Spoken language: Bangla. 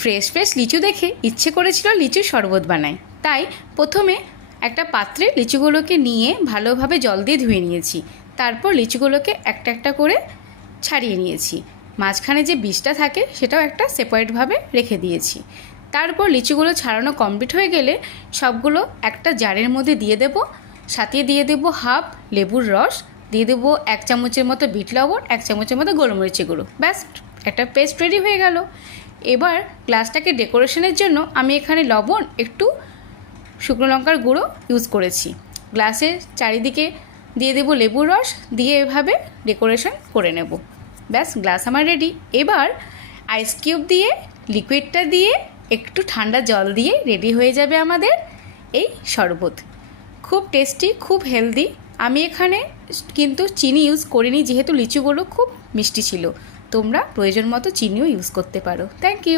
ফ্রেশ ফ্রেশ লিচু দেখে ইচ্ছে করেছিল লিচুর শরবত বানাই। তাই প্রথমে একটা পাত্রে লিচুগুলোকে নিয়ে ভালোভাবে জল দিয়ে ধুয়ে নিয়েছি। তারপর লিচুগুলোকে একটা একটা করে ছাড়িয়ে নিয়েছি। মাঝখানে যে বীজটা থাকে সেটাও একটা সেপারেটভাবে রেখে দিয়েছি। তারপর লিচুগুলো ছাড়ানো কমপ্লিট হয়ে গেলে সবগুলো একটা জারের মধ্যে দিয়ে দেব। সাথে দিয়ে দেবো হাফ লেবুর রস, দিয়ে দেবো 1 চামচের মতো বিট লবণ, 1 চামচের মতো গোলমরিচের গুঁড়ো। ব্যাস, একটা পেস্ট রেডি হয়ে গেল। এবার গ্লাসটাকে ডেকোরেশনের জন্য আমি এখানে লবণ, একটু শুকনো লঙ্কার গুঁড়ো ইউজ করেছি। গ্লাসের চারিদিকে দিয়ে দেবো লেবুর রস, দিয়ে এভাবে ডেকোরেশন করে নেব। ব্যাস, গ্লাস আমার রেডি। এবার আইস কিউব দিয়ে, লিকুইডটা দিয়ে, একটু ঠান্ডা জল দিয়ে রেডি হয়ে যাবে আমাদের এই শরবত। খুব টেস্টি, খুব হেলদি। আমি এখানে কিন্তু চিনি ইউজ করিনি, যেহেতু লিচুগুলো খুব মিষ্টি ছিল। তোমরা প্রয়োজন মতো চিনিও ইউজ করতে পারো। Thank you.